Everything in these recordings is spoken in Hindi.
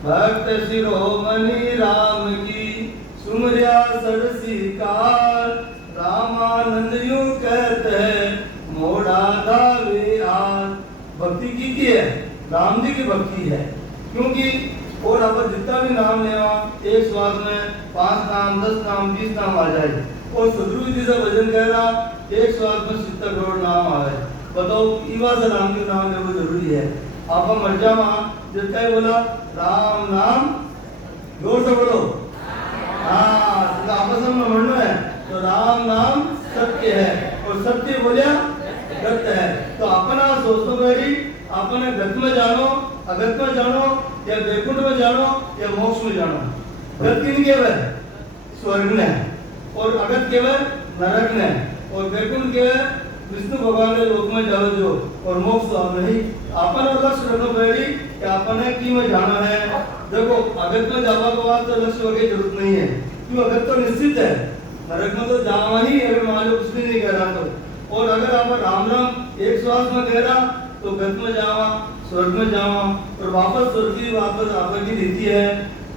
भक्त शिरोमणि राम की सुमरिया सरसीकार। रामानंद यूं कहते हैं मोड़ा धावे आज। भक्ति की है, राम जी की भक्ति है। क्योंकि और अब जितना भी नाम लेवा एक श्वास में 5 नाम 10 नाम 20 नाम आ जाए। और सदरू विधि से भजन कह रहा एक श्वास में 70 करोड़ नाम आए। बताओ इवा से राम जी नाम लेना जरूरी है। आप मर जावा जितना ही बोला राम नाम जोर से बोलो। हाँ आपस में मरना है तो राम नाम सत्य है और सत्य बोलिया सत्य है। तो अपना सोचो बेटी अपने गत में जानो अगत में जानो या वैकुंठ में जानो या मोक्ष में जानो। गत किन के वे स्वर्ग ने और अगत के वे नरक ने और वैकुंठ के विष्णु भगवान के लोक में जाओ जो और मोक्ष तो नहीं। अपन लक्ष्य रखो बेटी कि अपने की में जाना है। देखो अगत में जावा के बाद तो लक्ष्य वगैरह जरूरत नहीं है क्यों अगत तो निश्चित है। नरक में तो जावा ही अगर मान लो कुछ भी नहीं कह रहा तो। और अगर आप राम राम एक श्वास में कह रहा तो गत में जावा स्वर्ग में जावा और वापस स्वर्ग की वापस आपकी रीति है।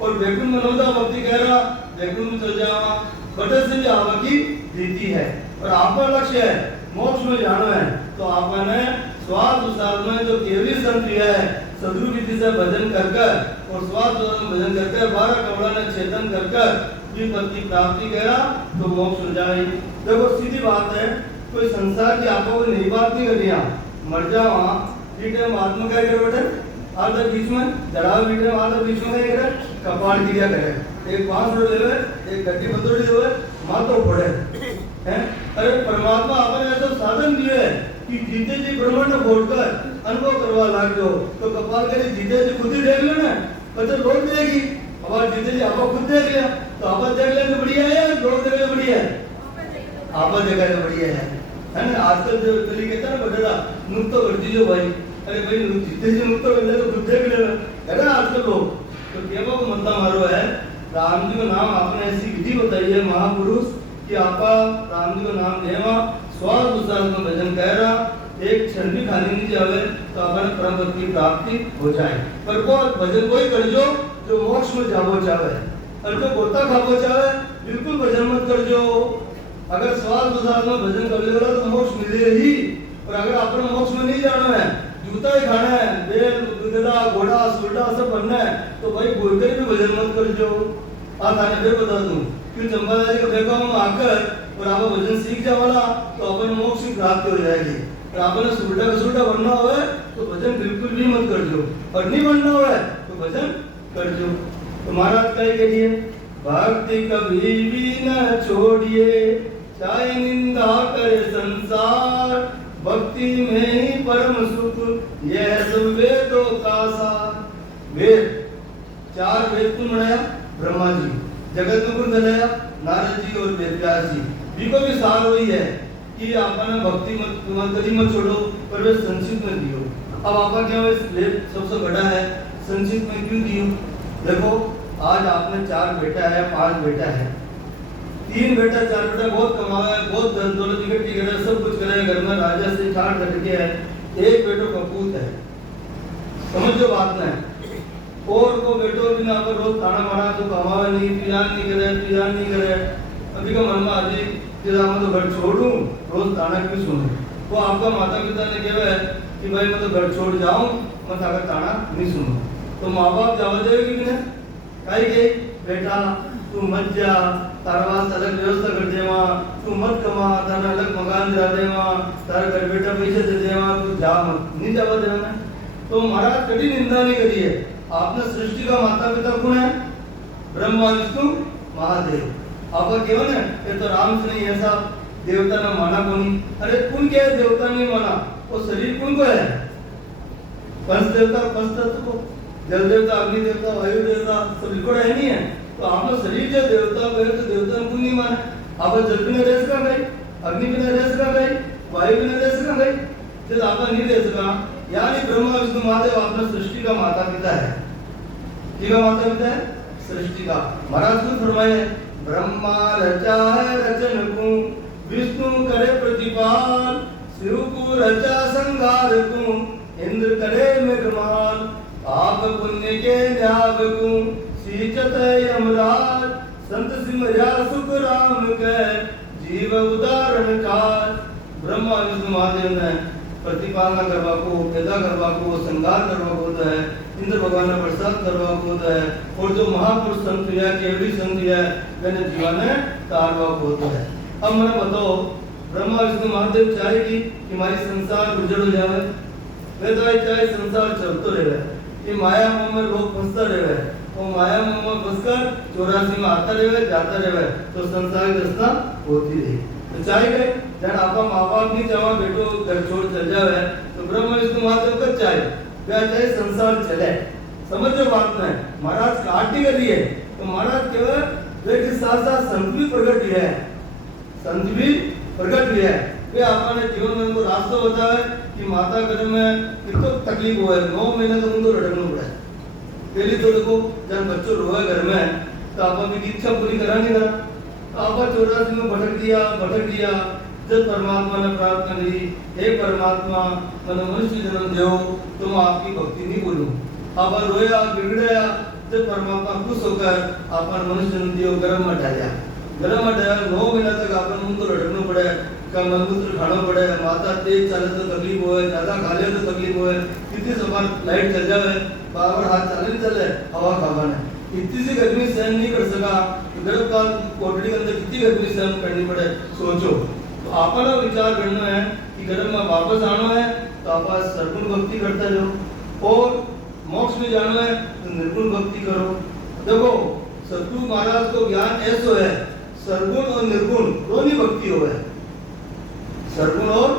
और वैकुंठ मनोदा भक्ति कह रहा वैकुंठ में चल जावा बटे से भी आपकी रीति है। और आपका लक्ष्य है मोक्ष में जाना है तो आपने स्वाद उसाद में जो केवली संत है सदरू विधि से भजन कर और स्वाद में भजन करके 12 कमला ने छेदन कर विपत्ति प्राप्ति करा तो मोक्ष हो जाए। देखो सीधी बात है कोई संसार की आपको कोई नई बात नहीं करनी। मर जाओ ठीक है महात्मा क्या करे बेटे आधा बीच में जरा बीच में आधा बीच में क्या करे कपाल क्रिया करे। एक 5 रोड देवे एक गड्डी बतोड़ी देवे मातो पड़े हैं। अरे परमात्मा आपने ऐसा साधन दिए है कि जीते जी ब्रह्मांड फोड़कर अनुभव करवा लाग दो तो कपाल करे जीते जी खुद ही देख लो ना पता लोग देगी। अब जीते जी आप खुद देख लिया तो आप देख ले तो बढ़िया है लोग देख ले बढ़िया है आप देखा तो बढ़िया है ना। आजकल जो कली कहता है ना बटेरा नुक्तो कर दीजिए भाई। अरे भाई जीते जी नुक्तो कर ले तो खुद देख लेना है ना आजकल लोग। तो केवल को मंता मारो है राम जी का नाम आपने ऐसी विधि बताई है महापुरुष कि आपा राम जी का नाम लेवा स्वाद उसाद में भजन कह रहा एक क्षण भी खाली नहीं जावे तो अपन परम पद की प्राप्ति हो जाए। पर वो भजन कोई कर जो मोक्ष में जावो चाहे और जो गोता खाबो चाहे बिल्कुल भजन मत कर जो। अगर स्वाद उसाद में भजन कर लेगा तो मोक्ष मिले ही। और अगर अपन मोक्ष में नहीं जाना है जूता ही खाना है बैल गधा घोड़ा सुलटा सब बनना है तो भाई बोल कर भी भजन मत कर जो। थाने फिर बता दूं क्यों चंपाला जी का देखा हम आकर और आप भजन सीख जावाला तो अपन मोक्ष की प्राप्ति हो जाएगी। और आपने सुलटा का सुलटा बनना हुआ है तो भजन बिल्कुल भी मत कर जो और नहीं बनना हुआ है तो भजन कर जो। तो महाराज कहे के लिए भक्ति कभी भी न छोड़िए चाहे निंदा करे संसार। भक्ति में ही परम सुख यह सब वेदों का सार। वेद 4 वेद को बनाया ब्रह्मा जी जगत में कौन बनाया नारद जी और वेदव्यास जी। भी को भी सार वही है कि आपने भक्ति मत कभी मत छोड़ो पर वे संचित में दियो। अब आपका क्या वेद सबसे बड़ा है संचित में क्यों दियो। देखो आज आपने 4 बेटा है 5 बेटा है 3 बेटा 4 बेटा बहुत कमाया है बहुत धन दौलत इकट्ठी करे सब कुछ करे घर में राजा से 4 लड़के है एक बेटो कपूत है समझो बात ना। और वो बेटो भी ना पर रोज ताना मारा तो कमावा नहीं पियान नहीं करे अभी का मन में आदि जिला मैं तो घर छोड़ूं रोज ताना क्यों सुनूं। वो आपका माता पिता ने कहा है कि भाई मैं तो घर छोड़ जाऊं मैं अगर ताना नहीं सुनूं तो माँ बाप जवाब देगी कि नहीं कही गई बेटा तू मत जा तारा वास्ते अलग व्यवस्था कर देवा तू मत कमा तारा अलग मकान दिला देवा तारा घर बेटा पैसे दे देवा तू जा मत नहीं जावा देना। तो महाराज कभी निंदा नहीं करी है। आपने सृष्टि का माता पिता कौन है ब्रह्मा विष्णु महादेव। आपका केवल है ये तो राम से नहीं ऐसा देवता ने माना कोनी। अरे कौन क्या है देवता नहीं माना वो शरीर कौन को है पंच देवता पंच तत्व को जल देवता अग्नि देवता वायु देवता सब लिखोड़ा है नहीं है। तो आपका शरीर जो देवता है तो देवता ने कौन नहीं माना। आप जल बिना रह सका भाई अग्नि बिना रह सका भाई वायु बिना रह सका भाई जब आप नहीं रह सका यानी ब्रह्मा विष्णु महादेव आपने सृष्टि का माता पिता है। किसका माता पिता है सृष्टि का। महाराज खुद फरमाए ब्रह्मा रचा है रचन को विष्णु करे प्रतिपाल शिव को रचा संहार को इंद्र करे मेघमाल। पाप पुण्य के न्याव को सींचत यमराज, संत सिमरया सुख राम के जीव उदाहरण काज। ब्रह्मा विष्णु महादेव ने प्रतिपालना करवा को, पैदा करवा को, संगार करवा को होता है, इंद्र भगवान ने प्रसाद करवा को होता है, और जो महापुरुष संत है, केवली संत है, मैंने जीवन ने तारवा को होता है। अब मैंने बताओ, ब्रह्मा विष्णु महादेव चाहे कि हमारी संसार गुजर हो जाए, वे तो चाहे संसार चलते रहे, ये माया मोह में लोग फंसता रहे, वो माया मोह में फंसकर 84 में आता रहे, जाता रहे, तो संसार की दशा होती रही। तो चाहे गए जब आपका माँ बाप नहीं चाहो बेटो घर छोड़ चल जाए, तो ब्रह्म विष्णु महादेव कर चाहे क्या चाहे संसार चले। समझो बात में, महाराज काटी करी है तो महाराज केवल वे के साथ साथ संत भी प्रकट हुए है, संत भी प्रकट हुए है। वे आपने जीवन में उनको रास्ता बताया कि माता गर्भ में कितना तकलीफ हुआ है, 9 महीने तो उनको रटना पड़ा है। पहले तो देखो जब बच्चों रोए घर में तो आप की इच्छा पूरी करा नहीं करा, आप 84 में भटक दिया। जब परमात्मा ने प्रार्थना की, हे परमात्मा मैंने मनुष्य जन्म दो तो मैं आपकी भक्ति नहीं बोलूं। आप रोया गिड़गड़ाया, जब परमात्मा खुश होकर आपने मनुष्य जन्म दियो, गर्भ में डाला 9 महीना तक आपने उनको लटकना पड़े, का मलमूत्र खाना पड़े, माता तेज चले तो तकलीफ होए, ज्यादा खा ले तो तकलीफ होए, कितनी सवार लाइट चल जाए, बार हाथ चले नहीं चले, हवा खावाने इतनी सी गर्मी सहन नहीं कर सका, गर्भकाल कोठड़ी के अंदर कितनी गर्मी सहन करनी पड़े। सोचो, तो आपका विचार करना है कि गर्भ में वापस आना है तो आप सर्गुण भक्ति करते रहो, और मोक्ष में जाना है तो निर्गुण भक्ति करो। देखो सतगुरु महाराज को ज्ञान ऐसा है, सर्गुण और निर्गुण दोनों भक्ति हो है, सर्गुण और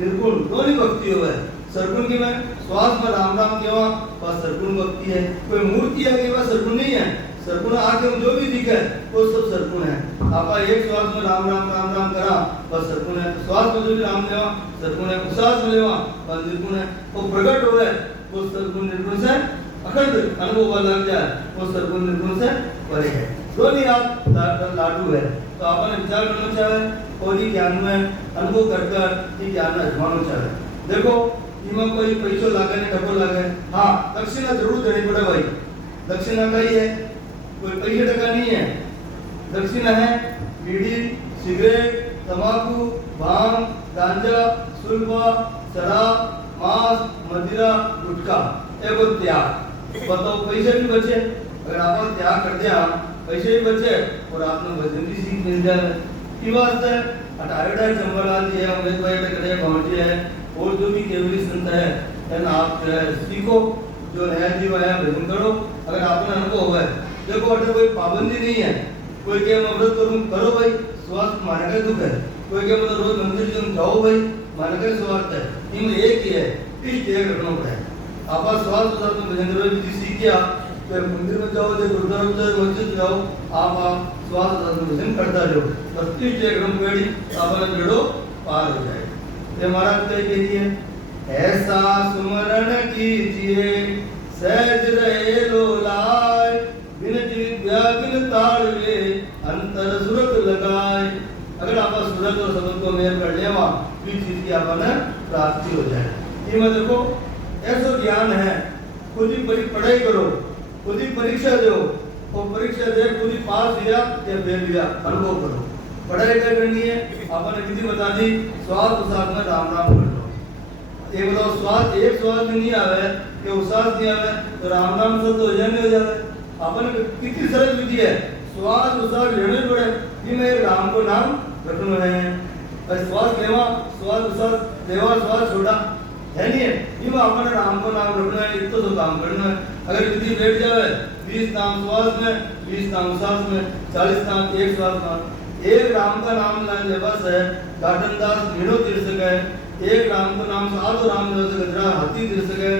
निर्गुण दोनों भक्ति हो है। सर्गुण की में श्वास में राम राम केवा वह सर्गुण भक्ति है, कोई मूर्ति है केवा सर्गुण नहीं है। सर्गुण आके जो भी दिखे वो सब सर्गुण है। आपा एक श्वास में राम राम करा वह सर्गुण है, श्वास में जो भी राम लेवा सर्गुण है, श्वास में लेवा वह निर्गुण है। वो प्रकट हो है वो सर्गुण निर्गुण से अखंड अनुभव लग जाए, वो सर्गुण निर्गुण से परे है। दोनों आप लाडू है, तो आपने विचार करना चाहिए और ये ज्ञान में अनुभव कर ये ज्ञान में अजमाना चाहिए। देखो इमा कोई पैसों लागे नहीं टको लागे, हाँ दक्षिणा जरूर देनी पड़े भाई। दक्षिणा का ही है, कोई पैसे टका नहीं है। दक्षिणा है बीड़ी, सिगरेट, तंबाकू, भांग, गांजा, सुल्फा, शराब, मांस, मदिरा, गुटखा, एवं त्याग। बताओ पैसे भी बचे, अगर आपने त्याग कर दिया पैसे भी बचे और आपने भजन भी सीख मिल जाए। की बात है अटारेडा चंबलाल जी है, उमेश भाई टकरे पहुंचे है, और जो भी केवली संत है ना आप सीखो, जो नया जीव है भजन करो। अगर आपने अनुभव है, देखो अगर कोई पाबंदी नहीं है, कोई के अमृत करूं करो भाई, स्वास्थ्य माने का दुख है, कोई के मतलब रोज मंदिर जो जाओ भाई माने का स्वार्थ है, इनमें एक ही है इष्ट एक रखना पड़ा है। आप स्वास्थ्य साथ में भजन करो भी सीख गया, फिर मंदिर में जाओ, जो गुरुद्वारा में जाओ, मस्जिद जाओ, आप स्वास्थ्य साथ में भजन करता जाओ, बस इष्ट एक रखना पेड़ी आपने बेड़ो पार हो जाए। ये महाराज कह रही है, ऐसा सुमरण कीजिए सहज रहे लोलाय, बिन जिव्या बिन ताड़वे अंतर सुरत लगाए। अगर आप सूरत और शब्द को मेल कर लेवा तो चीज की आपने प्राप्ति हो जाए। ये मैं देखो ऐसा ज्ञान है, खुद ही पढ़ाई करो, खुद ही परीक्षा दो, और परीक्षा दे खुद ही पास हुआ या फेल हुआ अनुभव करो। पढ़ाई क्या करनी है, आपने विधि बता दी, स्वाद उसाद में राम राम कर लो। एक बताओ स्वाद एक स्वाद में नहीं आवे कि उसाद नहीं आवे तो राम राम सब तो हो जाए। आपने कितनी सरल विधि है, स्वाद उसाद लेने पड़े कि मैं राम को नाम रखना है। स्वाद लेवा स्वाद उसाद लेवा स्वाद छोड़ा है नहीं है, ये आपने राम को नाम रखना है, इतना तो काम करना है। अगर विधि बैठ जाए 20 नाम स्वाद में, 20 नाम उसाद में, 40 नाम एक स्वाद में, एक राम का नाम ले बस है गार्डन दास मीणो तीर सके, एक राम को नाम साधु राम जो से गजरा हाथी तीर सके,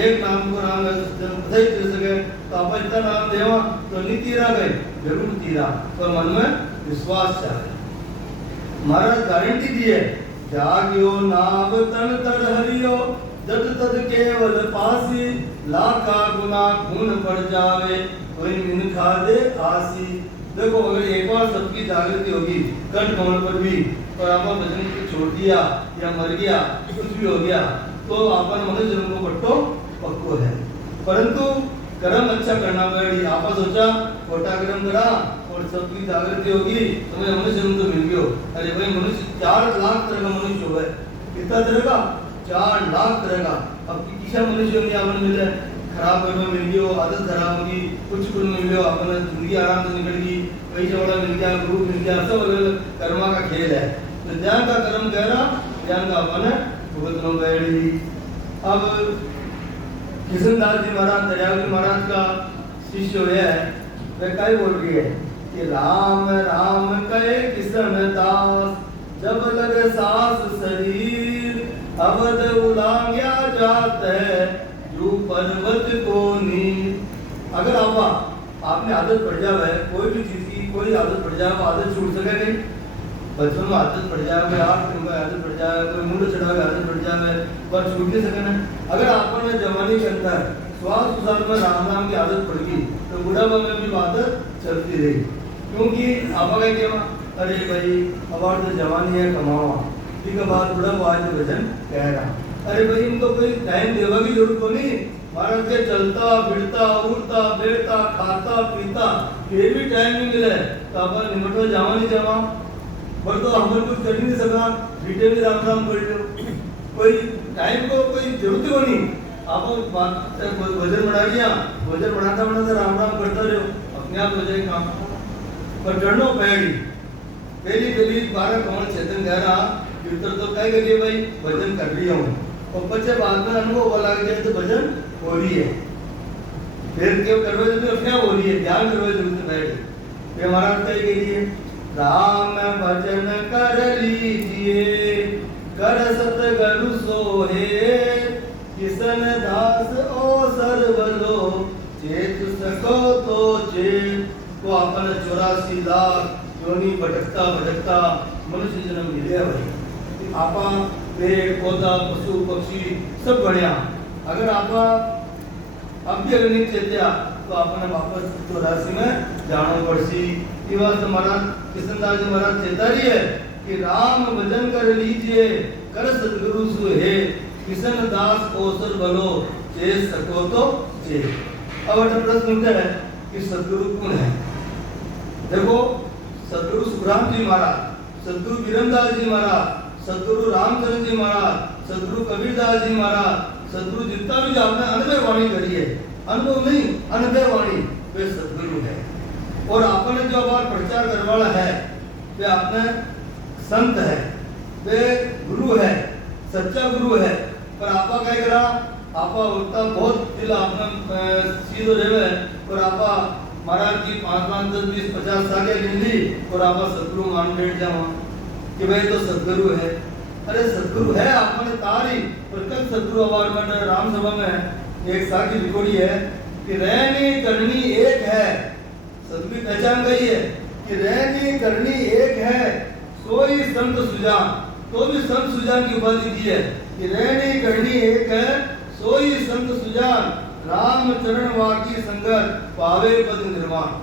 एक नाम को नाम है तीर सके। तो आप इतना नाम देवा तो नहीं तीरा गए, जरूर तीरा, तो मन में विश्वास चाहिए। महाराज गारंटी दी है, जाग्यो नाम तन तड़ हरियो जत तद केवल पासी, लाखा गुना खून पड़ जावे कोई मिन खा दे आसी। देखो अगर एक बार सबकी जागृति होगी कंठ कमल पर भी, और आपका भजन छोड़ दिया या मर गया कुछ भी हो गया तो आपन मनुष्य जन्म को पट्टो पक्को है। परंतु कर्म अच्छा करना पड़ेगी। आपा सोचा खोटा कर्म करा और सबकी जागृति होगी तो मैं मनुष्य तो मिल गयो। अरे भाई मनुष्य 4 लाख तरह का मनुष्य हो गए। कितना तरह का? 4 लाख तरह का। अब किसा मनुष्य में आपन मिले खराब कर्म मिल गयो, आदत खराब होगी, कुछ कुल मिल गयो, अपन जिंदगी आराम से निकल गई, पैसा वाला मिल गया, ग्रुप मिल गया, सब अलग अलग कर्मा का खेल है। तो ज्ञान का कर्म कह रहा, ज्ञान का अपन भुगतना पड़ेगी। अब किशनदास जी महाराज दरियावी महाराज का शिष्य है, वह क्या बोल रही है कि राम राम कहे किशन दास, जब लग सास शरीर, अवध उलांग्या जात है, जो पर्वत को नीर। अगर आपने आदत पड़ जावे, कोई भी चीज की कोई आदत पड़ जाए, आदत छूट सके नहीं। बचपन में आदत पड़ जाए, कोई 8 दिन में आदत पड़ जाए, कोई मुंड चढ़ा के आदत पड़ जाए, पर छूट नहीं सके ना। अगर आपने जवानी के अंदर स्वास्थ्य सुधार में राम नाम की आदत पड़ गई तो बुढ़ापा में भी आदत चलती रही। क्योंकि आप क्या अरे भाई अब तो जवानी है कमावा, ठीक है बात बुढ़ापा आज भजन कह रहा। अरे भाई इनको कोई टाइम देवा की जरूरत को नहीं। महाराज के चलता फिरता उड़ता बैठता खाता पीता फिर भी टाइम नहीं मिले तो अपन निमटो जावा नहीं जावा, पर तो हमने कुछ कर नहीं सका, बीटे भी राम राम कर लो। कोई टाइम को कोई जरूरत को नहीं। आप भजन बना लिया, भजन बनाता बनाता राम राम करता रहो, अपने आप हो जाए काम। पर डरनो पैड़ी पहली 12 कमल चेतन कह रहा कीर्तन तो क्या करिए भाई भजन कर रही हूँ, और बच्चे बाद में अनुभव लग जाए तो भजन हो रही है, फिर क्यों करवे तो क्या हो रही है, ध्यान करवे जरूरत बैठे। ये महाराज क्या कहिए राम भजन कर लीजिए, कर सतगुरु सोहे, किशन दास ओ सर्वलो, चेत सको तो चेत। तो अपन 84 लाख योनि भटकता भटकता मनुष्य जन्म मिले भाई। आपा पेड़ पौधा पशु पक्षी सब बढ़िया, अगर आपा अब भी अगर नहीं चेत्या तो आपने वापस 84 में जाना पड़सी। ये बात महाराज किशनदास जी महाराज चेता रही है कि राम भजन कर लीजिए, कर सतगुरु सुहे, किशन दास कोसर बलो, चे सको तो चे। अब प्रश्न उठता है कि सतगुरु कौन है? देखो सतगुरु सुखराम जी महाराज, सतगुरु बीरमदास जी महाराज, सतगुरु रामचंद्र जी महाराज, सतगुरु कबीरदास जी महाराज, सतगुरु जितना भी आपने अनुभव वाणी करी है, अनुभव नहीं अनुभव वाणी, वे सतगुरु है। और आपने जो बार प्रचार करने वाला है वे आपने संत है, वे गुरु है, सच्चा गुरु है। पर आपा क्या करा, आपा उतना बहुत दिल आपने सीधो रहे और आपा महाराज जी 5 10 20 50 साल ले ली और आपा सतगुरु मान बैठ जाओ कि भाई तो सतगुरु है। अरे सतगुरु है आपने तारी, पर कल सतगुरु अवार्ड में राम सभा में एक साखी रिकॉर्डी है कि रहनी करनी एक है, सतगुरु पहचान गई है कि रहनी करनी एक है, सोई संत सुजान। तो भी संत सुजान की उपाधि दी है कि रहनी करनी एक है, सोई संत सुजान, राम चरण वाकी संगत पावे पद निर्माण।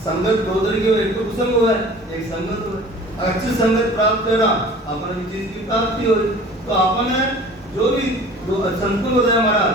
संगत दो तरह की, एक तो कुसंग हुआ है, एक संगत हुआ है। अच्छी संगत प्राप्त करना अपन की चीज की प्राप्ति हो। तो अपन जो भी संतों को बताया महाराज,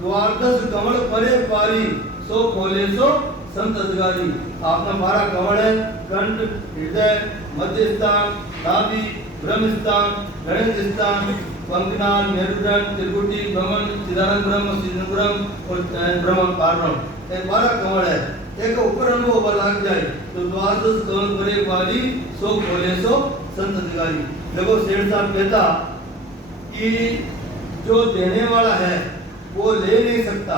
द्वारदश कमल परे पारी, सो खोले सो संत अधिकारी। आपने 12 कमल है, कंठ, हृदय, मध्य स्थान, नाभि, ब्रह्म स्थान, गणेश स्थान, पंखनाल, मेरुदंड, त्रिकुटी, भ्रमण, चिदानंद ब्रह्म, सिद्धब्रह्म और ब्रह्म पारब्रह्म। ये 12 कमल है। एक ऊपर अनुभव लग जाए तो द्वादश कमल परे पारी, सो खोले सो संत अधिकारी। देखो सेठ साहब कहता कि जो देने वाला है वो ले नहीं सकता,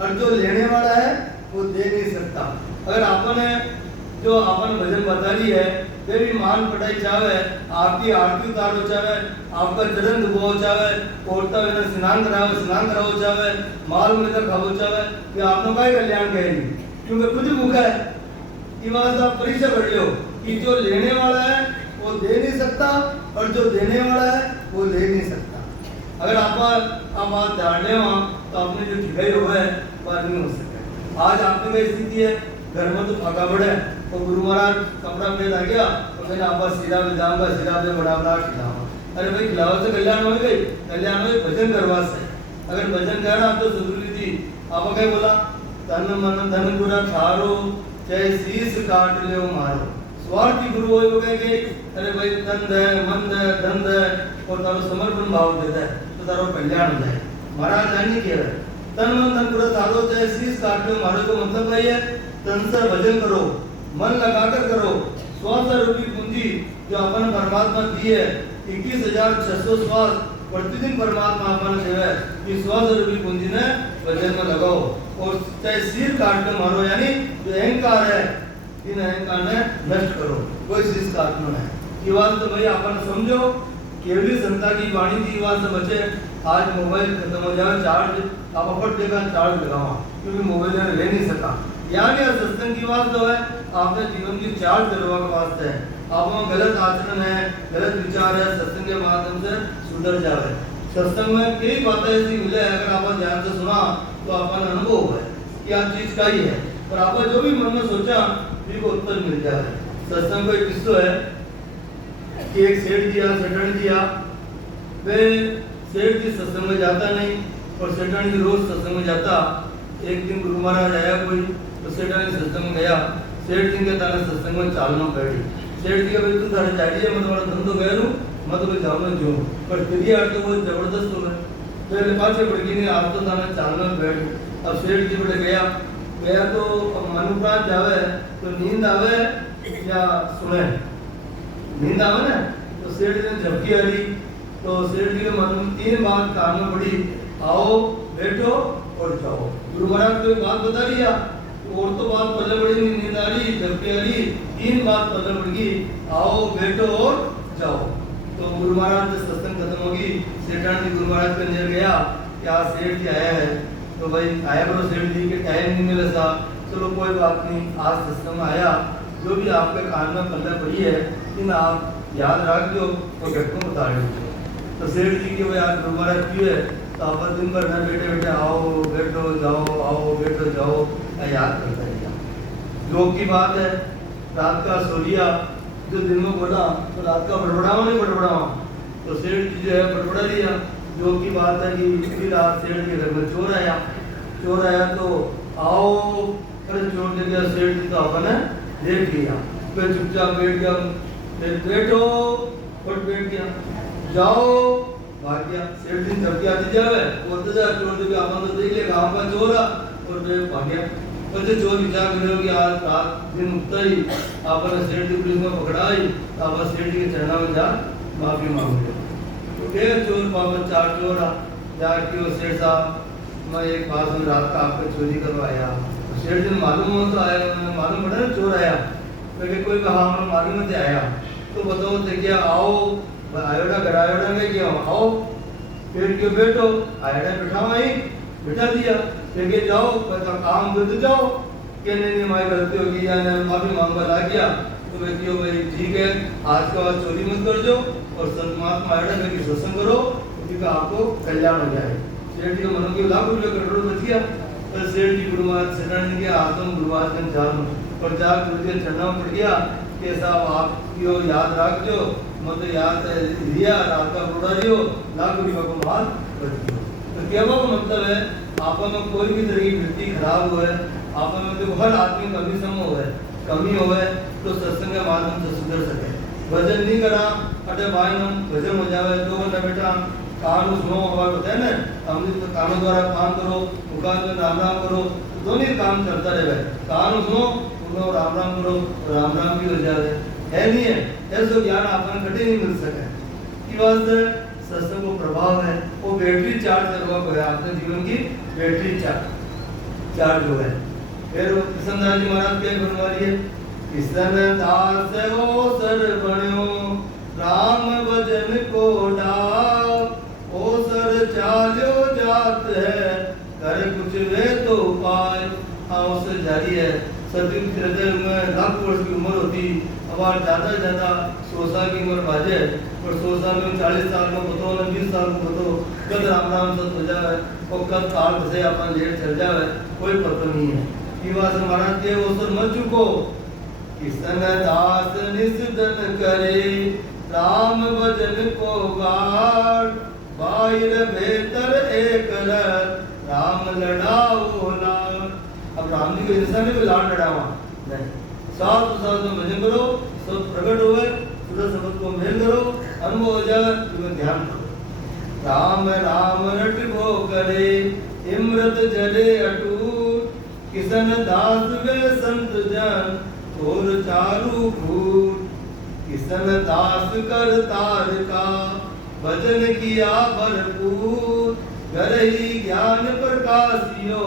और जो लेने वाला है वो दे नहीं सकता। अगर आपने जो आपन भजन बता रही है वे भी मान पटाई चाहे, आपकी आरती उतारो चाहे, आपका चरण दुबो चाहे, औरता में स्नान कराओ चाहे, माल मिलकर खाओ चाहे, ये आपने का कल्याण कहेगी क्योंकि खुद ही भूखा है। ये बात आप परीक्षा कर लो कि जो लेने वाला है वो दे नहीं सकता और जो देने वाला है वो ले नहीं सकता। अगर आप बात ध्यान ले तो आपने जो ठिकाई हुआ है वह नहीं हो सकता। आज आपने क्या स्थिति है, घर में तो फाका बड़ा है और गुरु महाराज कपड़ा पहन आ गया और मैंने आप सिरा में जाऊंगा, सिरा में बड़ा बड़ा खिलाऊंगा। अरे भाई खिलाओ से कल्याण हो गई, कल्याण हो भजन करवा से। अगर भजन करना तो सदगुरु जी आप क्या बोला, तन मन धन गुरा ठारो, चाहे शीश काट ले मारो। स्वार्थी गुरु हो वो कहे अरे भाई तन दे मन दे धन दे और तारो समर्पण भाव देता है तो तारो कल्याण हो जाए। महाराज जानी कह रहे तन मन धन गुरा ठारो, चाहे शीश काट ले मारो को मतलब भाई है तन से भजन करो, मन लगाकर करो। 100 रुपये पूंजी जो अपन परमात्मा दी है, 21,600 श्वास प्रतिदिन परमात्मा अपन सेवा कि 100 रुपये पूंजी ने भजन में लगाओ। और चाहे सिर काट के मारो, यानी जो अहंकार है इन अहंकार ने नष्ट करो, कोई चीज काटना है। ये बात तो भाई अपन समझो, केवली संता की वाणी की बात से बचे। आज मोबाइल खत्म हो जाए, चार्ज आप अपट जगह चार्ज लगाओ, क्योंकि मोबाइल ने ले नहीं सका। यानी सत्संग की बात जो है आपने जीवन की चार्ज करवा के वास्ते है। आप गलत आचरण है, गलत विचार है, सत्संग के माध्यम से सुधर जाए। सत्संग में कई बातें ऐसी मिले, अगर आप ध्यान से सुना तो अपन अनुभव है कि आप चीज का ही है, और आप जो भी मन में सोचा भी को उत्तर मिल जाए। सत्संग का एक किस्सा है कि एक सेठ जी वे सेठ जी सत्संग में जाता नहीं और सेठन जी रोज सत्संग में जाता। एक दिन गुरु महाराज आया कोई तो सेठन जी सत्संग में गया। सेठ जी के ताने सत्संग में चालना पड़ी। सेठ जी भाई तू थारे चाहिए मैं तुम्हारा धंधो गया मैं तो जाऊँ जो, पर फिर यार तो वो जबरदस्त हो गए। पहले पाछे पड़ गई नहीं, आप तो थाने चालना बैठ। अब सेठ जी बड़े गया तो मन उपरांत जावे तो नींद आवे या सुने, नींद आवे ना तो सेठ जी ने झपकी आली तो सेठ जी के मन में 3 बात कान में पड़ी, आओ बैठो और जाओ। गुरु महाराज को बात बता दिया और तो बात पल्ले पड़ी नहीं, नींद आ रही झपकी आ रही, 3 बात पल्ले पड़ गई, आओ बैठो और जाओ। तो गुरु महाराज से सत्संग खत्म होगी, सेठान जी गुरु महाराज के अंदर गया, क्या सेठ जी आया है तो भाई आया करो सेठ जी के टाइम नहीं मिले सा, चलो कोई बात नहीं आज सत्संग में आया, जो भी आपके कान में पल्ले पड़ी है इन आप याद रख दो और घटकों बता दो। तो सेठ जी के वो याद गुरु महाराज की है तो आप दिन भर न बैठे बैठे आओ बैठो जाओ आओ बैठो जाओ याद करता रहेगा। योग की बात है, रात का सो लिया, जो दिन में बोला तो रात का बड़बड़ावा नहीं बड़बड़ावा, तो सेठ जी जो है बड़बड़ा लिया। योग की बात है कि इसी रात सेठ के घर में चोर आया तो आओ, अरे चोर ले गया सेठ जी तो अपन देख लिया, फिर चुपचाप बैठ गया, फिर बैठो और बैठ गया, जाओ भाग गया। सेठ जी झपकी आती जावे बोलते जा चोर जो अपन तो देख ले गांव का चोर और भाग गया। तो चोर विचार करो कि आज रात दिन उगता ही आपने सेठ जी पुलिस में पकड़ाई, आप सेठ जी के चरणों में जा माफी मांग लो। तो फिर चोर बाबा 4 चोर जाके वो सेठ साहब मैं एक बात हुई रात का आपको चोरी करवाया। तो सेठ जी मालूम हो तो आया, मालूम पड़ा ना चोर आया, तो कोई कहा हमें मालूम नहीं आया तो बताओ तो क्या आओ आयोडा घर आयोडा में क्या आओ, फिर क्यों बैठो आयोडा बैठाओ ही बैठा दिया, फिर के जाओ काम करते जाओ, क्या नहीं हमारी गलती होगी या माफी मांगवा ला गया तो व्यक्ति भाई ठीक है आज के बाद चोरी मत कर दो और संत महात्मा आयोडा करके सत्संग करो क्योंकि आपको कल्याण हो जाए। सेठ जी के मन की लाख रुपये करोड़ बच गया। तो सेठ जी गुरु महाराज सेठान जी के हाथों गुरु महाराज ने जान और जा गुरु जी चरणों पड़ गया कि साहब आप यो याद रख दो मत याद लिया रात का रोड़ा लियो लाख रुपये को माल बच गया। तो क्या वो मतलब है आप में कोई भी तरह की वृत्ति खराब हो है, आप में तो हर आदमी कमी सम हो है, कमी हो है तो सत्संग के माध्यम से सुधर सके। भजन नहीं करा अटे भाई हम भजन हो जावे तो ना बेटा कान सुनो और होता है ना, हम तो कानों द्वारा काम करो मुखान में राम राम करो तो दोनों काम चलता रहे। कान सुनो सुनो राम राम करो राम राम भी हो जाए है नहीं है, ऐसा ज्ञान आपने कटे नहीं मिल सके। की वास्ते सत्संग को प्रभाव है, वो बैटरी चार्ज करवा को है आपके जीवन की बैटरी चार्ज हो है। फिर कृष्णदास जी महाराज क्या बनवा रही है, कृष्ण दास ओ सर बण्यो राम भजन को डाव, ओ सर चाल्यो जात है कर कुछ वे तो पाए। हाँ उससे जारी है सतयुग हृदय में लाख वर्ष की उम्र होती, अब आज ज़्यादा से ज़्यादा 100 साल की उम्र बाजे और 100 साल में 40 साल को बतो न 20 साल को बतो कद राम राम सत हो जाए और कद काल से अपन लेट चल जाए कोई पता नहीं है। कि बात महाराज के अवसर मत चुको, किसन दास निषदन करे राम भजन को गाड़, बाहिर भीतर एक राम लड़ाओ लाड। अब राम जी को इंसान को लाड लड़ावा नहीं, साथ साथ में भजन करो, सब प्रकट हुए, सूरज शब्द को मेल करो, अनुभव हो जाए तो ध्यान करो। राम राम रटबो करे इमृत जरे अटूट, किसन दास वे संत जन और चारू फूट। किसन दास कर तार का भजन किया भरपूर, घर ही ज्ञान प्रकाशियो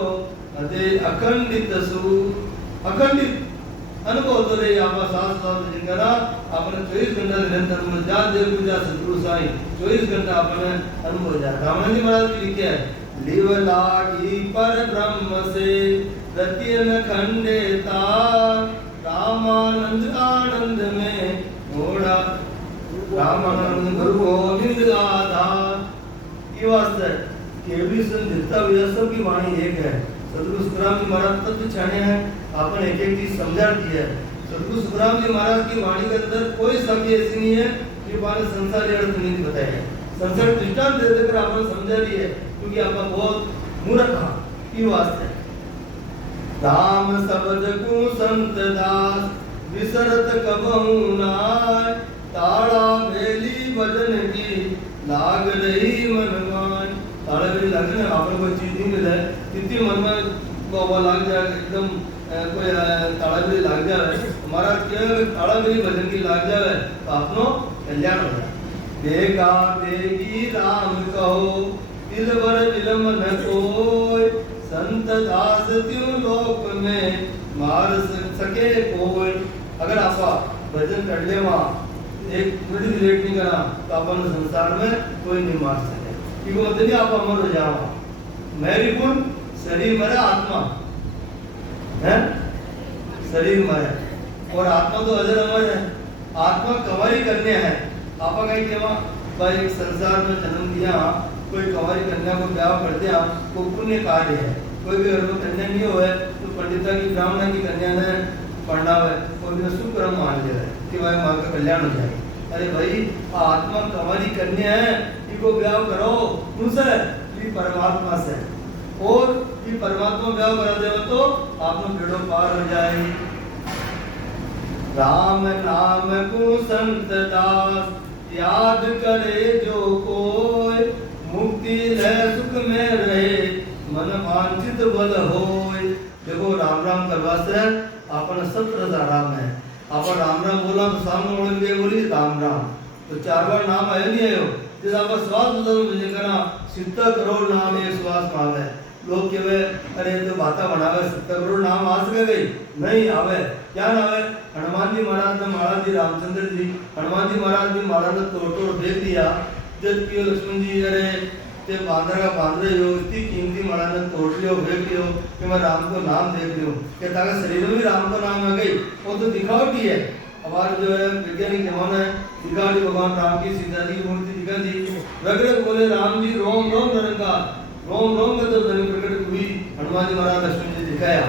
अदे अखंडित सूर। अखंडित अनुभव तो रे आपा साथ साथ भजन करा, आपने 24 घंटा निरंतर में जा देव पूजा सतगुरु साईं 24 घंटा आपने अनुभव जा। रामानंद जी महाराज भी लिखे है, लिव लागी पर ब्रह्म से रतियन खंडेता, रामानंद आनंद में मोड़ा, रामानंद गुरु गोविंद आधार। ये वास्ते केवली संधिता व्यसन की वाणी एक है। सदगुरु सुखराम जी महाराज तत्व छाने हैं, आपने एक एक चीज समझा दी है। सदगुरु सुखराम जी महाराज की वाणी के अंदर कोई शब्द ऐसी नहीं है कि वाले संसारी अर्थ नहीं बताए हैं। संसार दृष्टांत दे देकर आपने समझा दी है, क्योंकि आपका बहुत मूर्ख था। ये वास्ते राम शब्द को संत दास विसरत कबहू नाय, ताड़ा बेली भजन की लाग रही मन मान। ताड़ा बेली लगने आपको कोई चीज नहीं मिले, कितनी मन में वो लग जाए, एकदम कोई ताड़ा बेली लग जाए, हमारा क्या ताड़ा बेली भजन की लग जाए तो आपनो कल्याण हो जाए। बेगा बेगी राम कहो दिल भर विलम न कोई, संत दास त्यों लोक में मार सके कोई। अगर आप भजन कर ले वहाँ एक मिनट भी लेट नहीं करा तो अपन संसार में कोई नहीं मार सके, क्योंकि मतलब नहीं आप अमर हो जाओ। मेरी गुण शरीर मरे आत्मा है, शरीर मरे और आत्मा तो अजर अमर है। आत्मा कमाई करने है। आपा कहीं केवा भाई एक संसार में जन्म दिया, कोई कंवारी कन्या को ब्याह कर दिया, वो पुण्य कार्य है। कोई भी घर में कन्या नहीं हुए तो पंडिता की ब्राह्मण की कन्या ने पढ़ना है, कोई भी शुभ कर्म मान लिया है कि भाई माँ का कल्याण हो जाए। अरे भाई आत्मा कंवारी कन्या है, इनको ब्याह करो उनसे, ये परमात्मा से, और ये परमात्मा ब्याह करा दे तो आपको बेड़ो पार हो जाए। राम नाम को संत दास याद करे जो कोई, मुक्ति ले सुख में रहे मन वांछित बल होय। देखो राम राम करवा से अपन सब तरह आराम है। अपन राम राम बोला तो सामने वाले भी बोली राम राम, तो 4 बार नाम आयो नहीं आयो। जैसे आप श्वास बदल मुझे करना 70 करोड़ नाम एक श्वास में आवे। लोग कहवे अरे तो बाता बनावे 70 करोड़ नाम आ सके गई नहीं आवे। क्या ना आवे? हनुमान जी महाराज ने माला दी, रामचंद्र जी हनुमान जी महाराज ने माला ने तोड़ तोड़ फेंक दिया। जब पियो लक्ष्मण जी अरे ते बांदर का बांदरे हो, इतनी कीमती माला ने तोड़ लियो फेंक लियो कि मैं राम को नाम देख लियो कि ताकि शरीर में भी राम का नाम आ गई। वो तो दिखावटी है। हमारे जो है वैज्ञानिक जमाना है, दिखावटी भगवान राम की सीता जी मूर्ति दिखा दी, रग रग बोले राम जी रोम रोम निरंकार, रोम रोम में तो धनी प्रकट हुई। हनुमान जी महाराज लक्ष्मण जी दिखाया।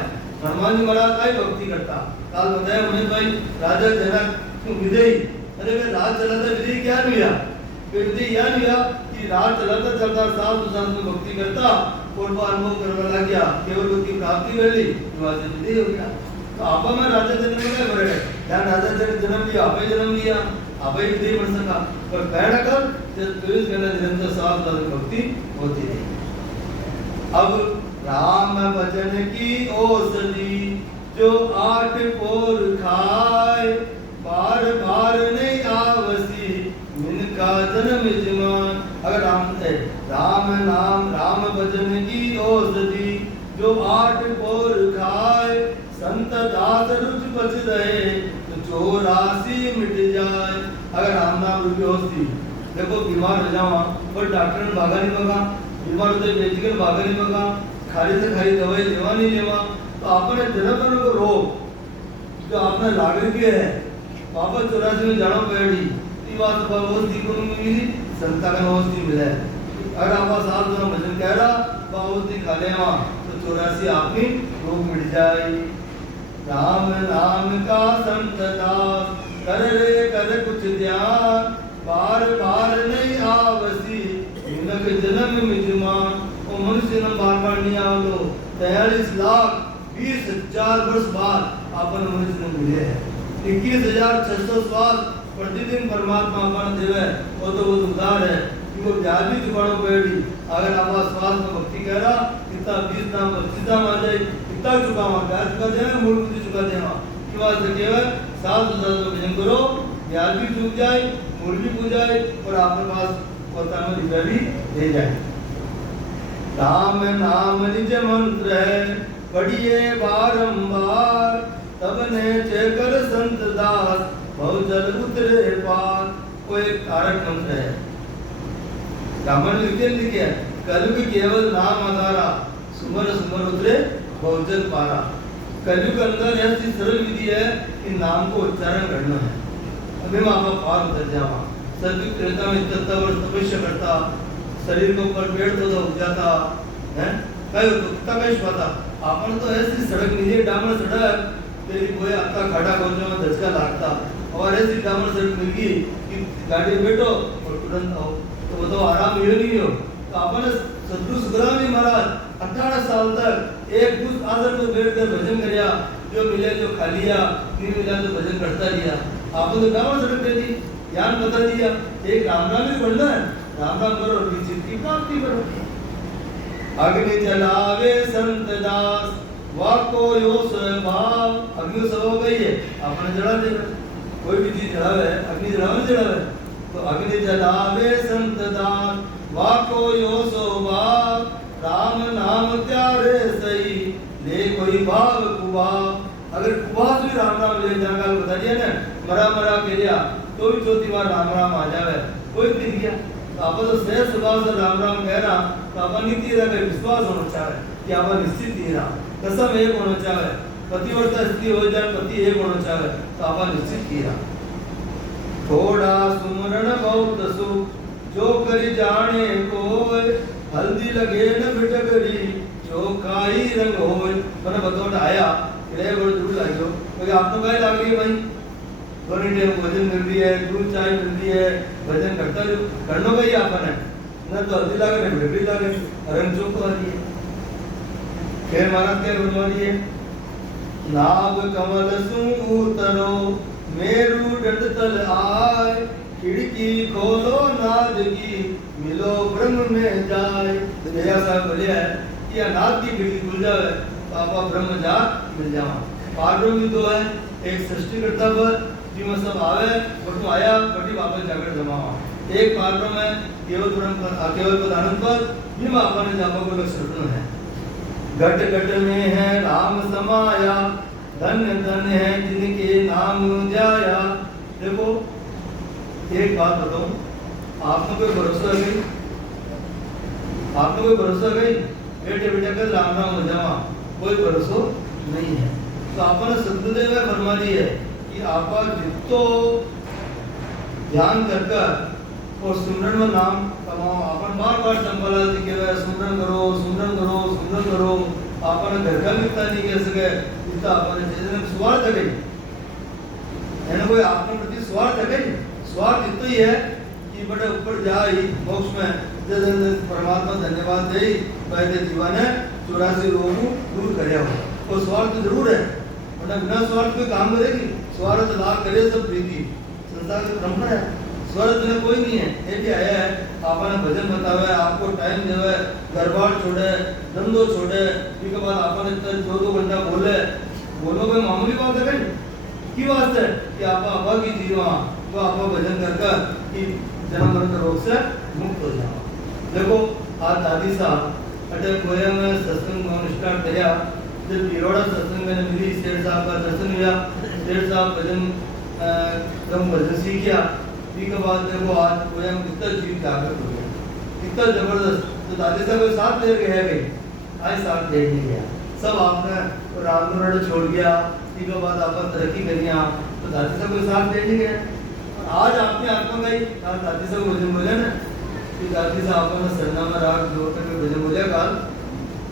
हनुमान जी महाराज का ही भक्ति करता। काल बताया उन्हें भाई राजा जनक विजयी, अरे वे राज चलाता विजयी क्या नहीं हुआ? विजयी यह नहीं हुआ कि राज चलाता चलता साथ साथ में भक्ति करता और वो अनुभव करने लग गया, केवल उसकी प्राप्ति कर ली, विजयी हो गया। तो आपा में राजा जन्म में क्या फर्क है? यहाँ राजा जन्म लिया, आपे जन्म लिया, आपे विजयी बन सका। पर कहना कब जब 24 घंटे निरंतर साथ साथ भक्ति होती रही। अब राम भजन की औषधि जो 8 पोर खाए, बार बार नहीं आवसी इनका जन्म जमान। अगर राम नाम राम भजन की औषधि जो 8 पोर खाए, संत दास रुच बच रहे तो 84 मिट जाए। अगर राम नाम रूपी औषधि, देखो बीमार हो जाओ पर डॉक्टर ने भागा नहीं भागा, बीमार होते मेडिकल भागा नहीं भागा, खाली से खाली दवाई लेवा नहीं लेवा, तो आपने जन्म को रोग जो आपने नागरिक है वापस 84 में जाना पड़ी। ये बात पर औषधि को मिली, संता का औषधि मिला है। अगर आप साल जो भजन कह रहा औषधि खा ले तो 84 आपकी रोग मिट जाए। राम नाम का संत दास कर रे कर कुछ ध्यान, बार बार नहीं आवसी इनक जन्म मिजमान। वो मनुष्य जन्म बार बार नहीं आवलो 43,20,000 वर्ष बाद अपन मनुष्य जन्म मिले है 21,600 श्वास प्रतिदिन परमात्मा अपन देवे वो तो उदार है कि वो ब्याज भी चुकाना पड़ेगी। अगर आप श्वास में भक्ति कह रहा कितना 20 नाम 25 नाम आ जाए कितना चुकावा ब्याज चुका देना मूल बुद्धि चुका देना की बात से केवल 7,000 भजन करो ब्याज भी चुक जाए मूल भी पूज जाए और आपके पास पता में रुपया भी दे जाए। राम नाम निज मंत्र है पढ़िए बारंबार तब ने चेकर संत दास बहुजल उतरे पार। को एक कारक मंत्र है रामायण लिखे कलयुग केवल नाम आधारा सुमर सुमर उतरे बहुजल पारा। कलयुग के अंदर ऐसी सरल विधि है कि नाम को उच्चारण करना है। अभी मैं आपका पार उतर जावा सतयुग त्रेता में तत्ता वर्ष तपस्या करता शरीर के ऊपर पेड़ तो उग जाता है कई दुखता कई पाता अपन तो ऐसी सड़क नीचे डामर सड़क तेरी कोई आता खड़ा खोलने में धचका लागता और ऐसी डामर सड़क मिल गई कि गाड़ी में बैठो और तुरंत आओ तो वो तो आराम हो नहीं हो। तो अपन सदगुरु सुखराम महाराज 18 साल तक एक उस आसन में बैठकर भजन करिया जो मिले जो खा लिया नहीं मिला तो भजन करता लिया। आपने तो डामर सड़क दे दी ज्ञान बता दिया एक राम राम ही पढ़ना है राम राम करो और चित्त की प्राप्ति करो। अग्नि जलावे संत दास वाको यो स्वभाव अग्नि सब हो गई है आपने जला देगा कोई भी चीज जलावे अग्नि जलावे तो अग्नि जलावे संत दास वाको यो स्वभाव राम नाम त्यारे सही ले कोई भाव कुभाव। अगर कुभाव भी राम राम ले जाकर बता दिया ना मरा मरा के लिया तो भी चौथी बार राम राम आ जावे कोई दिन गया। तो आप तो सहज स्वभाव से राम राम कह रहा तो अपन नीति रहा विश्वास होना चाहे कि आप निश्चित ही रहा कसम एक होना चाहे पतिव्रता स्त्री हो जाए पति एक होना चाहे तो आप निश्चित ही रहा। थोड़ा सुमरण बहुत सुख जो करी जाने कोय हल्दी लगे न फिटकरी चोखाई रंग होय। मैंने बतौट आया कि बड़ो जरूर लागियो क्योंकि आप तो कहे लाग रही है भाई दोनों टाइम भजन मिल रही है दूध चाय मिल रही है भजन करता जो करना भाई आपने न तो हल्दी लागे न फिटकरी लागे रंग चोख वाली है। फिर महाराज क्या बनवा रही है नाग कमल सु उतरो मेरू दंड तल आए खिड़की खोलो नाद की मिलो ब्रह्म में जाए। जया साहब बोले है कि नाद की खिड़की खुल जाए तो आप ब्रह्म जा मिल जावा। पारब्रह्म भी दो है एक सृष्टि करता पर जिसमें सब आवे बटू आया बटी वापस जाकर जमावा। एक पारब्रह्म है केवल ब्रह्म केवल पद आनंद पर जिसमें आपने जापा को लक्ष्य है। घट घट में है राम समाया धन्य धन्य है जिनके नाम जाया। देखो एक बात बताऊं आपने कोई भरोसा गई बेटे बेटे कर राम राम हो जावा कोई भरोसा नहीं है। तो आपने सदगुरुदेव फरमा दी है कि आप जितो ध्यान कर और सुमरन में नाम कमाओ अपन बार बार संभाला जी के सुमरन करो अपन घर का भी इतना नहीं कह सके इतना अपन स्वार्थ गई है ना कोई आपने प्रति स्वार्थ गई स्वार्थ इतना ही है कि बड़े ऊपर जाए मोक्ष में परमात्मा धन्यवाद दे पहले जीवन है 84 रोग दूर करे हो तो स्वार्थ जरूर है वरना बिना स्वार्थ कोई काम करेगी स्वार्थ लाभ करे सब प्रीति संसार की परंपरा है स्वार्थ में कोई नहीं है। ये भी आया है आपने भजन बतावे आपको टाइम देवे घर बार छोड़े धंधो छोड़े इसके बाद आपने 2-2 घंटा बोलो कोई मामूली बात है की बात है कि आप आपा की जीवा तो आप भजन कर कि जन्म मरण रोग से मुक्त हो जाओ। देखो आज दादी साहब अटे गोया में सत्संग स्टार्ट किया जब बिरोड़ा सत्संग में मिली शेर साहब का दर्शन हुआ शेर साहब भजन भजन सीखा के बाद देखो आज गोया में कितना जीव जागृत हो गया कितना जबरदस्त। तो दादी साहब को साथ ले गया गई आज साथ ले नहीं गया सब आपने रामगढ़ छोड़ गया के बाद आप तरक्की करिया तो दादी साहब को साथ ले नहीं गया। आज आपने आत्मा गई आज दादी साहब भजन बोले ना कि दादी साहब ने सरना में राग जोड़ करके भजन बोले काल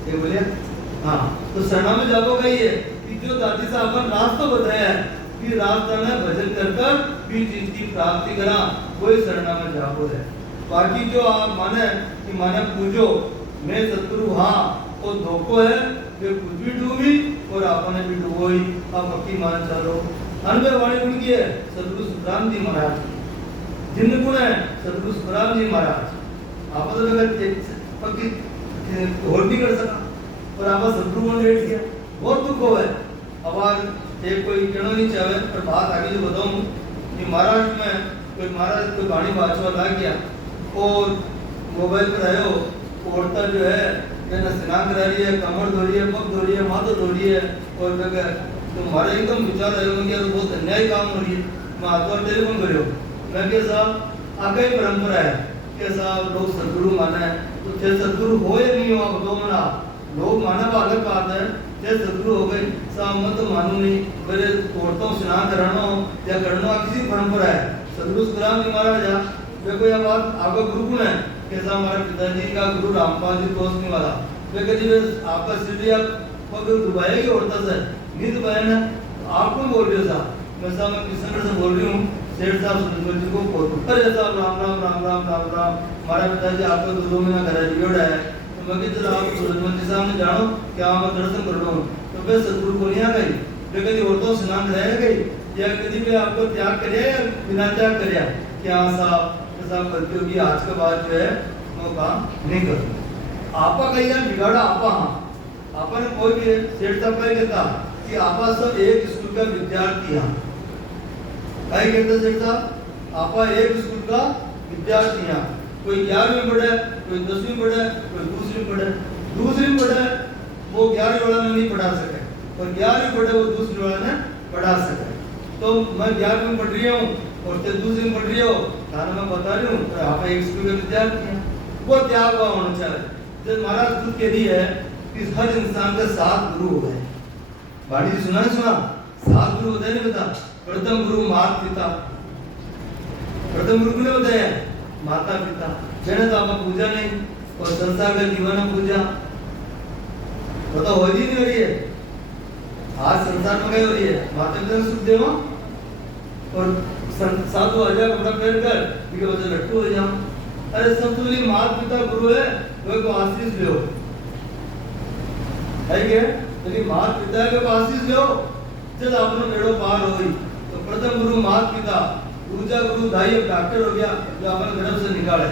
ये बोले हाँ तो सरना में जाबो गई है कि जो दादी साहब ने रास्ता बताया है कि रास्ता में भजन कर भी चीज की प्राप्ति करा कोई सरना में जाबो है। बाकी जो आप माने कि माने पूजो मैं सतगुरु हाँ वो धोखो है वे खुद भी डूबी और आपने भी डूबोई। आप पक्की मान चलो। अनबे वाणी गुण की है सतगुरु सुखराम जी महाराज की। जिन गुण है सतगुरु सुखराम जी महाराज। आप तो अगर पक्की और नहीं कर सका पर आप सतगुरु गुण लेट गया बहुत दुख हो है। अब एक कोई कहना नहीं चाहे पर बात आगे जो बताऊं कि महाराष्ट्र में कोई महाराज कोई वाणी बाचवा ला गया और मोबाइल पर आयो औरता जो है ना स्नान करा रही है, कमर धो रही है, पग धो रही है, माथा धो रही है और तो हमारा एकदम विचार आयो कि यार बहुत अन्याय काम हो रही है। मैं हाथ पर टेलीफोन करो मैं के साहब आगे परंपरा है के साहब लोग सदगुरु माने तो जे सदगुरु हो या नहीं हो आप दो मना लोग माने वो अलग बात है। जे सदगुरु हो गए साहब मत मानू नहीं मेरे औरतों स्नान कराना या करना किसी परंपरा है। सदगुरु सुखराम जी महाराज देखो यह बात आपका गुरु गुण है कैसा हमारे पिताजी का गुरु रामपाल जी तोसने वाला वे कभी आपका सिर आप पग दुबाएगी औरता से नहीं दुबाया ना आप कौन बोल रहे हो साहब मैं साहब मैं किशन से बोल रही हूँ सेठ साहब सुरेंद्र जी को अरे साहब राम राम राम राम राम राम हमारा पिताजी आपको 2 महीना घर जोड़ा है तो मैं कि चलो आप सुरेंद्र जी साहब ने जानो क्या मैं दर्शन कर लूँ तो फिर सदगुरु को नहीं आ गई वे कभी औरतों स्नान कराया गई या कभी भी आपको त्याग करे या बिना त्याग करे क्या साहब साहब करती होगी आज के बाद जो है वो काम नहीं कर आपा कहीं यार बिगाड़ा आपा हाँ आपा ने कोई भी सेठ साहब का कहता कि आपा सब एक स्कूल का विद्यार्थी हैं कहीं कहते सेठ साहब आपा एक स्कूल का विद्यार्थी हैं कोई 11वीं में पढ़े कोई 10वीं में पढ़े कोई दूसरी में पढ़े वो 11वीं वाला ने नहीं पढ़ा सके और 11वीं पढ़े वो दूसरी वाला ने पढ़ा सके तो मैं 11वीं में पढ़ रही हूँ और ते दूसरी में पढ़ रही हो खाना मैं बता रही हूँ तो आप एक स्कूल के विद्यार्थी हैं वो त्याग हुआ होना चाहिए। जब महाराज खुद कह दी है कि हर इंसान के 7 गुरु हो गए बाड़ी जी सुना 7 गुरु होते नहीं बता प्रथम गुरु माता पिता प्रथम गुरु ने बताया माता पिता जने तो आप पूजा नहीं और संसार का जीवन पूजा तो हो ही नहीं हो रही है। आज संसार में क्या हो रही है माता पिता सुख देवा और साधु आ जाए कपड़ा पहन कर कि वजह लट्टू हो जाओ। अरे संतुलित माता पिता गुरु है वो को आशीष लो है क्या यदि माता पिता के आशीष लो जब आपने बेड़ो पार होई तो प्रथम गुरु माता पिता दूसरा गुरु दाई डॉक्टर हो गया जो अपन गर्भ से निकाले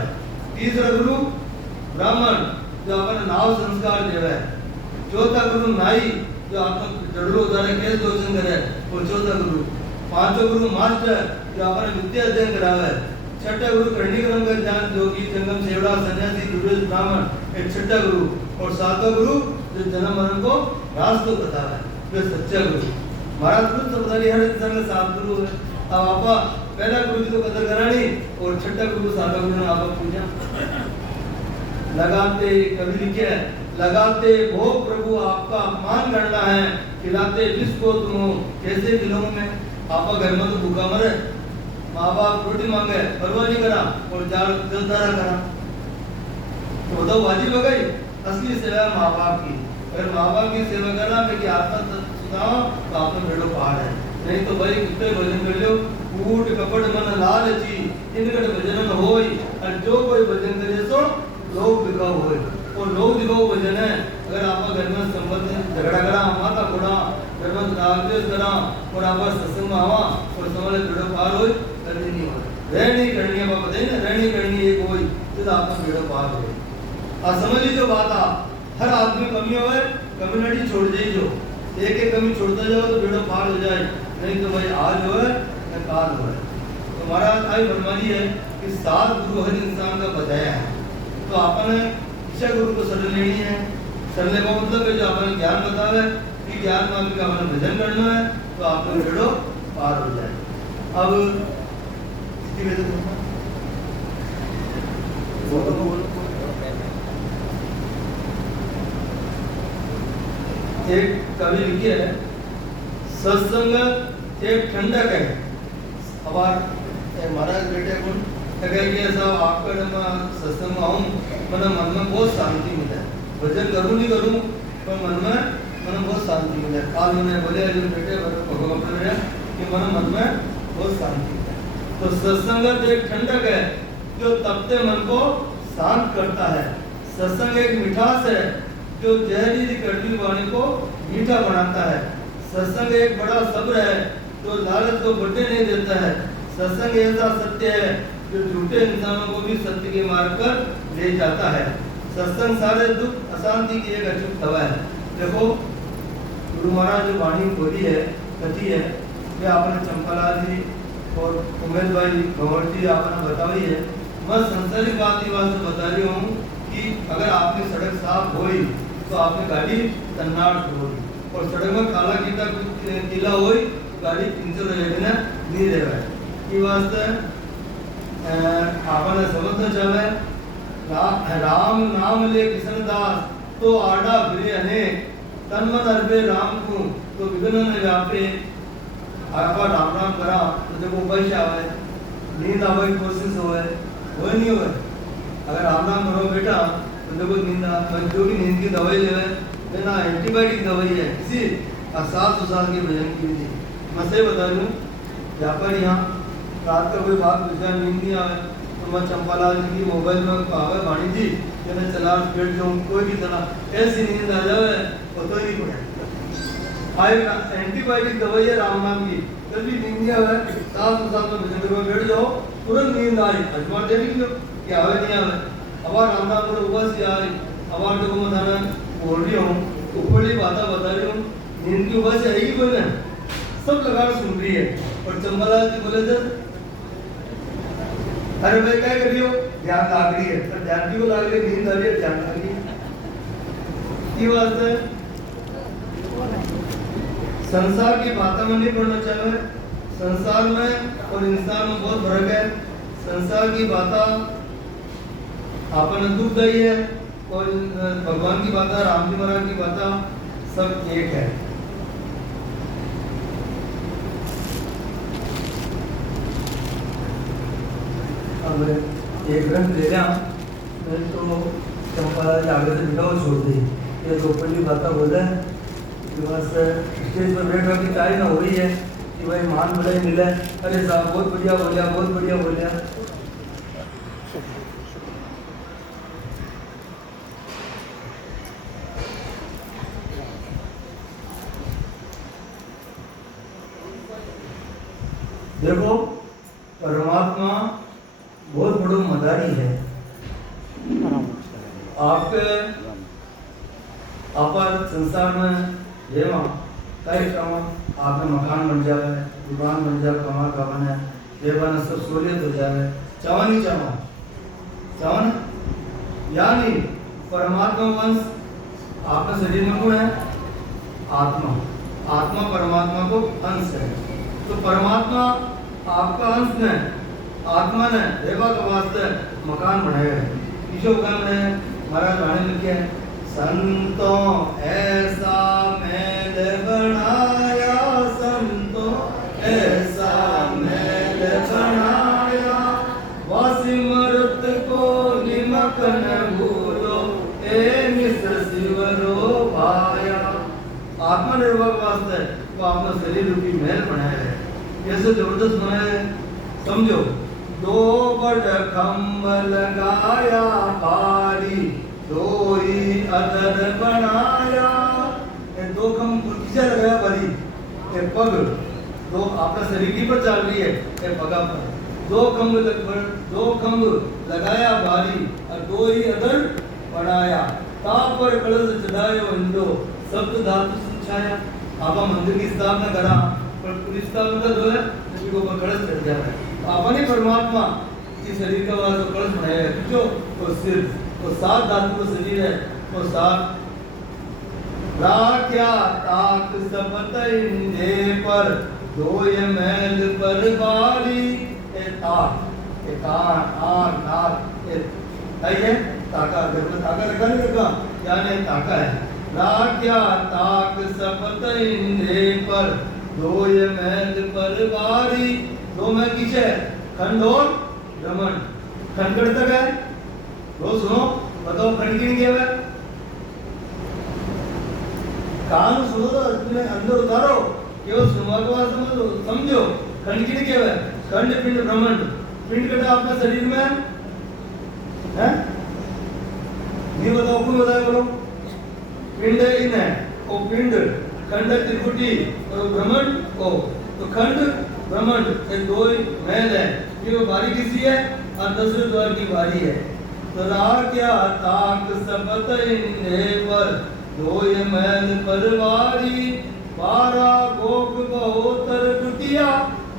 तीसरा गुरु ब्राह्मण जो अपन नाव संस्कार देवे चौथा गुरु नाई जो आपको जड़लो उतारे केस दोषण करे वो चौथा गुरु पांचवा गुरु मास्टर जो आपने विद्या अध्ययन करावे छठा गुरु करणी क्रम का ज्ञान जोगी जंगम सेवड़ा सन्यासी दुर्वेश ब्राह्मण एक छठा गुरु और सातवां गुरु जो जन्म मरण को रास्ता बतावे वे सच्चा गुरु। महाराज खुद समझारी हर इंसान का 7 गुरु है। अब आपा पहला गुरु की तो कदर करानी और छठा गुरु सातवां गुरु ने आपा पूजा लगाते कवि लिखे लगाते भोग प्रभु आपका अपमान करना है खिलाते जिसको तुम कैसे खिलाऊं मैं। आपा घर में तो भूखा मरे माँ बाप रोटी मांगे परवाह नहीं करा और जलदारा करा तो बताओ वाजिब हो गई। असली सेवा माँ बाप की अगर माँ बाप की सेवा करना मैं कि आत्मा सुनाओ तो आपने बेड़ो पार है नहीं तो भाई कितने भजन कर लो कूट कपट मन लालची इनकट भजन न होई और जो कोई भजन करे सो लोग दिखाओ होई और लोग दिखाओ भजन है। अगर आप घर में संबंध झगड़ा करा माता कोड़ा घर में रागद्वेष करा और आप सत्संग में आवा और समझ बेड़ो पार होई करनी नहीं हो रहनी करनी है बाबा देना रहनी करनी एक होई तो आपका बेड़ो पार होई। आ समझ लीजिए बात आप हर आदमी कमी होवे कम्युनिटी छोड़ जाइए एक एक कमी छोड़ते जाओ तो बेड़ो पार हो जाए नहीं तो भाई आज हो है या काल हो है। तो महाराज आई फरमानी है कि 7 गुरु हर इंसान का बताया है तो आपने इच्छा गुरु को शरण लेनी है। शरण का मतलब है जो आपने ज्ञान बतावे कि ज्ञान मार्ग का आपने भजन करना है तो आपका बेड़ो पार हो जाए। अब एक कवि लिखे है सत्संग एक ठंडक है। अब महाराज बेटे को कि ऐसा आपका सत्संग आऊँ मतलब मन में बहुत शांति मिले भजन करूँ नहीं करूँ पर मन में बहुत शांति मिले। आज उन्होंने बोले बेटे भगवान कि मन में बहुत शांति मिले। तो सत्संग एक ठंडक है जो तपते मन को शांत करता है सत्संग एक मिठास है जो जहरीली कड़वी वाणी को मीठा बनाता है। सत्संग एक बड़ा सब्र है जो लालच को बढ़ने नहीं देता है। सत्संग ऐसा सत्य है जो झूठे इंसानों को भी सत्य के मार्ग पर ले जाता है। सत्संग सारे दुख अशांति की एक अचूक दवा है। देखो गुरु महाराज जो वाणी बोली है कथी है ये आपने चंपालाल जी और उमेश भाई गौर जी आपने बताई है। मैं संसारी बात की बात बता रही हूँ कि अगर आपकी सड़क साफ हुई तो आपने गाड़ी तन्नाट होगी और सड़क में काला कीला हुई तो गाड़ी पंचर लेना नहीं रहे ये वास्ते आपने समझना चाहे राम नाम ले कृष्ण दास तो आड़ा फिरे अनेक तन मन अर्पे राम को तो विघ्न न व्यापे। आपा राम राम करा तो देखो वैश आवे नींद आवे कोशिश होवे वो नहीं होवे। अगर राम राम करो बेटा तो देखो नींद जो भी नींद की दवाई लेवे बिना एंटीबायोटिक दवाई है किसी असास उसास की भजन की थी। मैं सही बता रही हूँ यहाँ पर यहाँ रात का कोई बात पूछा नींद नहीं आवे तो मैं चंपालाल जी की मोबाइल में आवे वाणी जी मैंने चला बैठ जाऊँ कोई भी चला ऐसी नींद आ जावे तो नहीं पड़े। एंटीबायोटिक दवाई है राम नाम की कभी नींद नहीं आवे साथ में भजन में बैठ जाओ तुरंत नींद आई अजमा दे लीजिए कि आवे नहीं आवे। अब राम नाम को ऊपर से आई अब देखो मैं थाना बोल रही हूँ ऊपरली बातें बता रही हूँ नींद की ऊपर से आएगी कोई ना सब लगा सुन रही है। और चंपालाल जी बोले थे अरे भाई क्या कर रही हो ध्यान लाग रही है पर ध्यान क्यों लाग रही है नींद आ रही है ध्यान लाग रही है। ये वास्ते संसार की बातें में नहीं पढ़ना चाहिए। संसार में और इंसान में बहुत फर्क है। संसार की बातें आपने दुखदायी है और भगवान की बातें राम जी महाराज की बातें सब एक है। अब एक रंग ले लिया मैं तो चंपालाल आगे से बिठाओ छोड़ दी ये दोपहरी बातें बोले बस स्टेज पर बैठ की तारी ना हो रही है कि भाई मान बधाई मिला अरे साहब बहुत बढ़िया बोलिया बहुत बढ़िया बोलिया। देखो परमात्मा बहुत बड़ा मदारी है। आपके अपर संसार में जेमा कई काम आपने मकान बन जाए दुकान बन जाए कमा का बने ये बने सब सहूलियत हो जाए चावनी चावन यानी परमात्मा वंश आपका शरीर में कौन है आत्मा परमात्मा को अंश है। तो परमात्मा आपका अंश ने आत्मा ने देवा के वास्ते मकान बनाया है। किसो मकान बनाया महाराज रानी लिखे संतों ऐसा महल बनाया संतों ऐसा महल बनाया वासिमृत को निमक न भूलो ए मिश्र शिवरो भाया। आत्मनिर्भर वास्ते वो आपने शरीर रूपी महल बनाया है। कैसे जबरदस्त बनाया है समझो। दो बड़ खम्भ लगाया भारी दो ही अदर बनाया। दो खम्भ किसे लगाया भारी पग दो आपका शरीर की पर चल रही है पगा पर दो खम्भ लगाया भारी और दो ही अदर बनाया। पर कलश चढ़ायो इंदो शब्द धातु संचाया। आपा मंदिर की स्थापना करा पर पूरी स्थापना जो है उसके ऊपर कलश चढ़ जाता है। आपने परमात्मा की शरीर का वाला जो कलश बनाया है जो तो सिर्फ वो सात धातु का शरीर है वो सात राख्या ताक सबतइंदे पर दोय महल पर बारी ए ताक ए कान आंख नाक है ताका घर में ताका रखा नहीं रखा यानी ताका है। राख्या ताक सबतइंदे पर दोय महल पर बारी। दो महल किसे खंड और भ्रमण। खंड तक है रो सुनो बताओ खंड की क्या है कान सुनो तो अंदर उतारो केवल सुनवा को समझो। खंड की क्या है खंड पिंड ब्रह्मांड। पिंड कटा आपका शरीर में है ये बताओ कौन बताया बोलो? पिंड इन है, वो पिंड खंड त्रिपुटी और ब्रह्मांड ओ, तो खंड ब्रह्मांड ये दो ही महल है। ये बारी किसी है और दूसरे द्वार की बारी है। तो क्या ताक सपत इंदे पर दो ये महल परवारी 12 गोप बहुतर टुटिया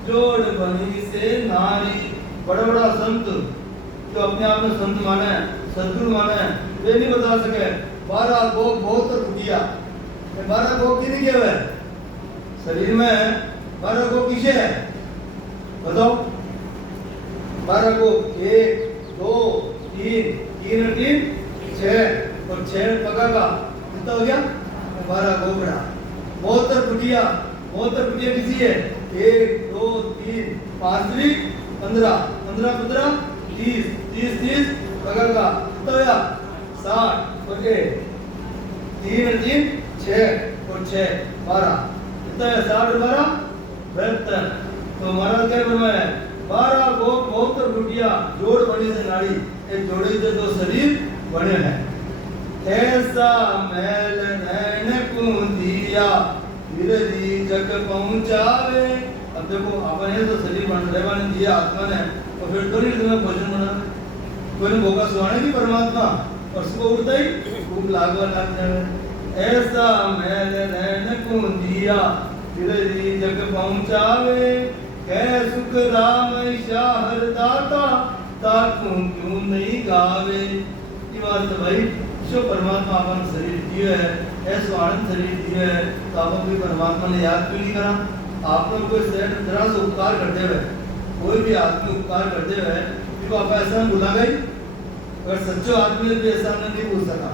जोड़ बनी से नारी। बड़ा बड़ा संत जो अपने आप में संत माने हैं, सदगुरु माने हैं, वे नहीं बता सके 12 गोप बहुतर टुटिया। 12 गोप किन्हीं के है शरीर में? 12 गोप किसे है बताओ? 12 गोप 1 2 3 3 3 6 और 6 पका का कितना हो गया? 12 गोपड़ा। 72 कुटिया किसी है? 1 2 3 5 3 15 15 15 30 30 30 पका का कितना हो गया? 60 और 3 3 6 और 6 12 कितना है? 60 और 12 72। तो महाराज क्या फरमाया है? 12 गोप 72 कुटिया जोड़ बनी से नाड़ी, एक जोड़े से दो शरीर बने हैं। ऐसा मैल नैन कुंदिया विरदी जग पहुंचावे। अब देखो अपन है तो शरीर बन रहे ने दिया आत्मा ने, तो फिर तो नहीं तुम्हें भोजन बना कोई ने भोगा सुहाने की परमात्मा और सुबह उठता ही भूख लागवा लग जावे। ऐसा मैल नैन कुंदिया विरदी जग पहुंचावे कह सुख राम शाहर दाता ताकू क्यों नहीं गावे। ये बात तो भाई जो परमात्मा अपन शरीर दिए है, ऐसा आनंद शरीर दिए है, तो आप भी परमात्मा ने याद क्यों नहीं करा? आपने कोई तरह से उपकार करते हुए, कोई भी आदमी उपकार करते हुए तो आप ऐसा भुला गई? अगर सच्चो आदमी भी ऐसा नहीं भूल सका।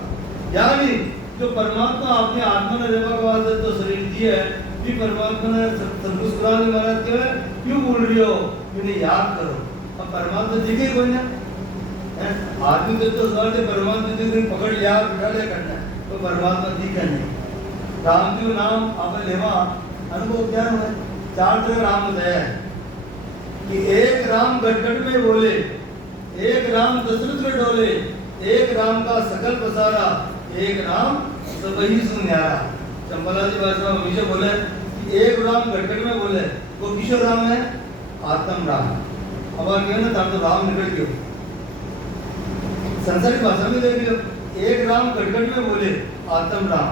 यानी जो परमात्मा अपने आत्मा ने रेवा के वास्ते तो शरीर दिए है, भी परमात्मा ने संतोष कुरान महाराज के क्यों बोल रही हो? इन्हें याद करो। अब परमात्मा दिखे कोई ना आदमी तो स्वार्थ परमात्मा जिस दिन पकड़ लिया बिठा लिया करना तो परमात्मा दिखे नहीं। राम जी नाम आप लेवा अनुभव क्या है? 4 तरह राम है कि एक राम गटगट में बोले, एक राम दशरथ में डोले, एक राम का सकल पसारा, एक राम सबही सुन्यारा। चंपला जी भाषा में हमेशा बोले कि एक राम गटगट में बोले, वो किशोर राम है? आत्म राम। अब क्या ना तो राम निकल गए संसारी भाषा में देख लो। एक राम गटगट में बोले आत्म राम,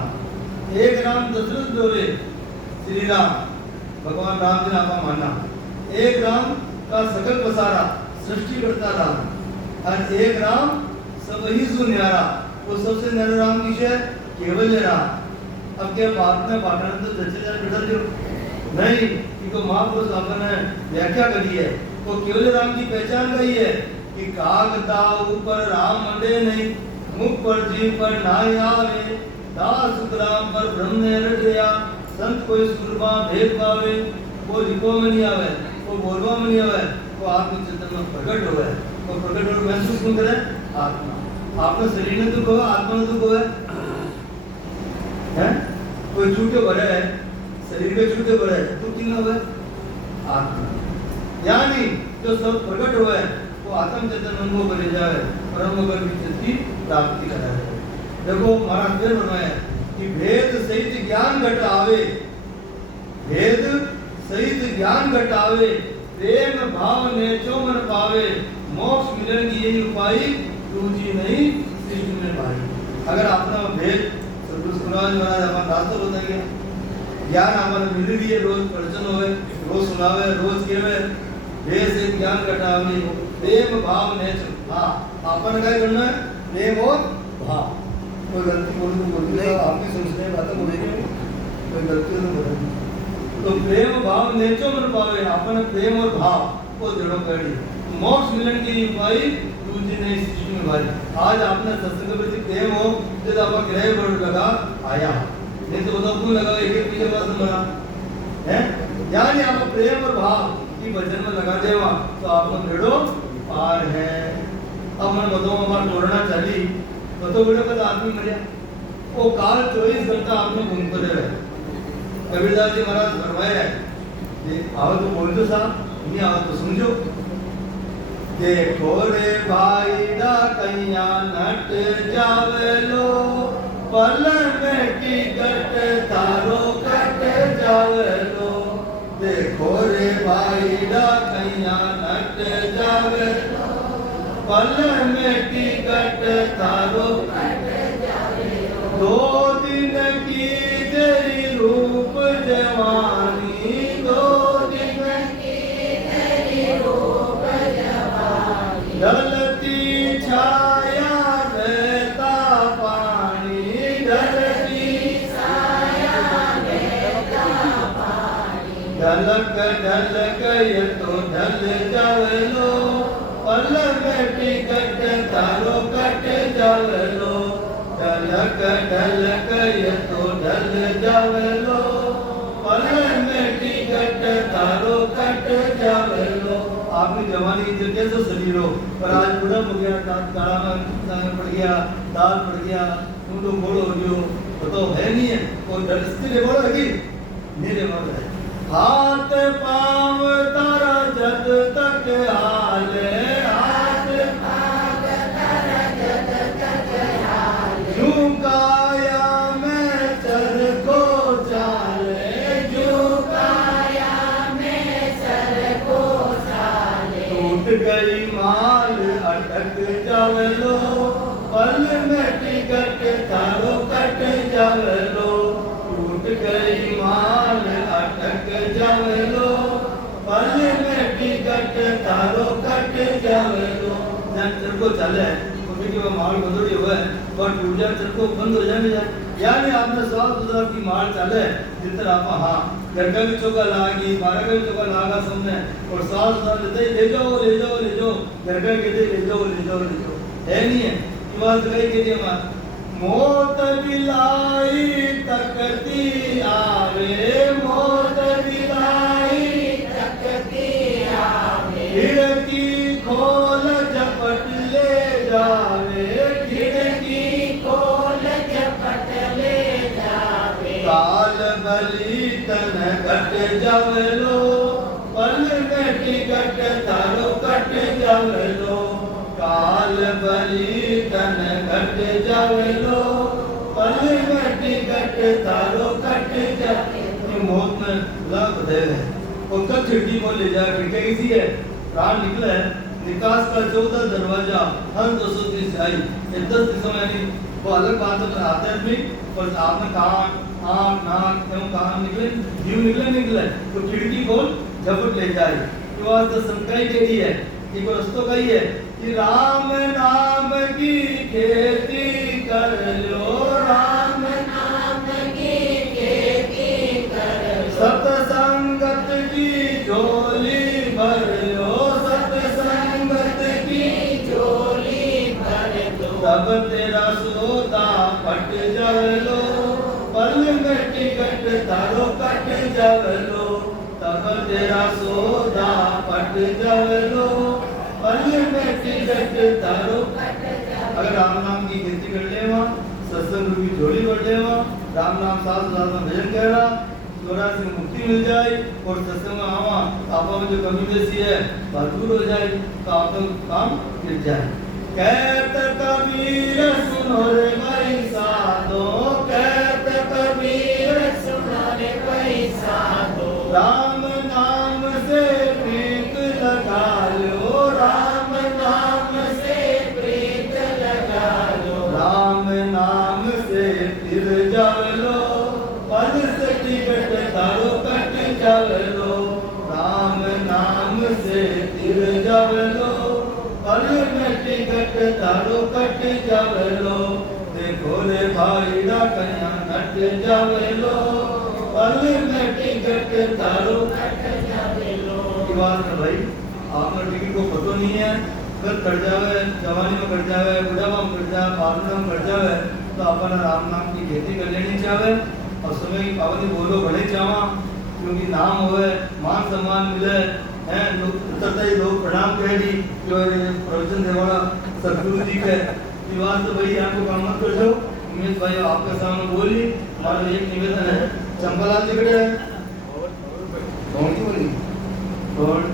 एक राम दशरथ बोले श्री राम भगवान राम जी नाम माना, एक राम का सकल पसारा सृष्टि करता राम और एक राम सब ही सुन्यारा। वो सबसे न्यारा राम किसे है? केवल राम। अब क्या बात में बाटन तो जैसे जान बैठा जो नहीं इनको महापुरुष आपने व्याख्या करी है। तो केवल राम की पहचान कही है कि कागदा ऊपर राम मंडे नहीं, मुख पर जीव पर नाय आवे, दास राम पर ब्रह्म ने रट गया, संत कोई सुरमा भेद पावे, वो लिखो में नहीं आवे, वो बोलवा में नहीं आवे, वो आत्म चेतन में प्रकट होवे। वो प्रकट और महसूस क्यों करे? आत्मा। आपने शरीर ने दुख होगा, आत्मा ने दुख होगा है? कोई छूटे भरे है, शरीर के छूटे भरे है, तो क्यों होवे? आत्मा। यानी जो सब प्रकट हुए वो आत्म चेतन अनुभव करे जाए, परम अगर की प्राप्ति कराए। देखो महाराज फिर बनाया कि भेद सहित ज्ञान घटावे, भेद सहित ज्ञान घटावे, प्रेम भाव ने जो मन पावे, मोक्ष मिलन की यही उपाय, दूजी नहीं सृष्टि में भाई। अगर अपना भेद सदगुरु महाराज हमारा रास्ता बताएंगे, ज्ञान हमारे मिल रही है, रोज प्रवचन होवे, रोज सुनावे, रोज केवे, भेद से ज्ञान घटावे, प्रेम भाव ने हाँ अपन क्या करना है? प्रेम और भाव। कोई गलती बोले तो बोलती नहीं, आपकी सोचने बातें बोलेंगे, कोई गलती तो बोलेंगे। तो प्रेम भाव नेचो मन पावे, अपन प्रेम और भाव को जड़ों कड़ी, मोक्ष मिलन की उपाय दूसरी नहीं सृष्टि में भाई। आज आपने सत्संग के प्रति प्रेम हो जब आप ग्रह पर लगा आया, नहीं तो बताओ क्यों लगा? एक पीछे बात लगा है। यानी आप प्रेम और भाव की वजन में लगा देवा तो आप दृढ़ो पार है। अब मैं बताऊं हमारा कोरोना चली तो बड़े पता आदमी मरिया, वो काल 24 घंटा आपने घूमते रहे। कबीरदास जी महाराज फरमाया है, आओ तो बोल दो साहब, नहीं आओ तो समझो। देखो रे भाई डा कैया नट जावेलो पल में टिकट थारो कट जावेलो देखो रे भाई डा कैया नट जावेलो पल में टिकट थारो कट जावेलो दो दिन की तेरी रूप जवानी दो दिन की तेरी रूप जवानी ढलती छाया बहता पानी ढलती छाया बहता पानी ढलक ढलक ये तो ढल जावेलो पल में टिकट थारो कट जावेलो ढलक ढलक ये तो ढल जावेलो पल में टिकट थारो कट जावेलो आपकी जवानी जो कैसे शरीर हो पर आज बुढ़ा हो गया काला में पड़ गया दाल पड़ गया तुम तो बोलो जो तो है नहीं है और डर से बोलो है कि मेरे मन है हाथ पांव तारा जद तक हाले हाथ पांव तारा जद तक हाले झुकाया मैं सर को चाले झुकाया मैं सर को चाले टूट गई माल अटक जावेलो पल में टिकट थारो कट जावेलो टूट गई माल अटक जावेलो पल में टिकट थारो कट जावेलो जन चल को चले क्योंकि वो माल बंदोड़ी हुआ है पर टूट जाए चल को बंद हो जाने यानी आपने 100,000 की माल चले जितना आप हाँ घर का भी चौका लागी 12 का भी चौका लागा सबने और 7,000 लेते ले जाओ घर का कहते ले जाओ है नहीं है ये बात कही के लिए मां मौत बिलाई तकती आवे मौत बिलाई तकती आवे खिड़की खोल झपट ले जावे खिड़की खोल झपट ले जावे काल बली तन कट जावेलो पल में टिकट थारो कट जावेलो काल बली तन कट जावेलो पल में टिकट थारो कट जावेलो मौत में लग दे और कब खिड़की को ले जाए खिड़की कैसी है प्राण निकला है निकास का 14 दरवाजा हर 230 से आई 10 दिशा यानी वो अलग बात है आध्यात्मिक और आपने कान आँख नाक एवं कान निकले जीव निकले तो खिड़की खोल झपट ले जाए ये बात तो संकाई के लिए है एक रस्तो का ही है कि राम नाम की खेती कर लो राम नाम की खेती कर लो सत्संगत की झोली भर लो सत्संगत की झोली भर लो तब तेरा सौदा पट जावेलो पल में टिकट थारो कट जावेलो तब तेरा सौदा पट जावेलो पल में टिकट थारो अगर राम नाम की गिनती कर ले वहाँ सत्संग की झोली भर ले वहाँ राम नाम 7,000 में भजन कह रहा 84 से मुक्ति मिल जाए और सत्संग में आवा आपा में जो कमी बेसी है भरपूर हो जाए तो आपका काम गिर जाए कहत कबीर सुनो रे भाई साधो कहत कबीर सुनो रे भाई साधो राम नाम से प्रीत लगा लो राम नाम से प्रीत लगा लो राम नाम से फिर जावलो पल से टिकट थारो कट जावलो राम नाम से फिर जावलो पल में टिकट थारो कट जावलो देखो रे भाई डा कन्या नट जावलो पल में टिकट थारो कट जावलो की बात है भाई आपने टिकट को पता नहीं है फिर कट जावे जवानी में कट जावे बुढ़ापा में कट जावे पागल में कट जावे तो अपन राम नाम की खेती कर लेनी चाहे और समय की पाबंदी बोलो बड़े चावा क्योंकि नाम होवे मान सम्मान मिले हैं लोग प्रणाम कह दी जो प्रवचन देवाला सदगुरु जी के विवाद तो भाई आपको काम मत कर दो उमेश भाई आपके सामने बोली हमारा एक निवेदन है चंपालाल जी कड़े कौन सी बोली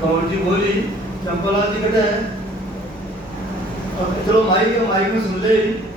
कौन जी बोली चंपालाल जी कड़े चलो माइक में सुन ले।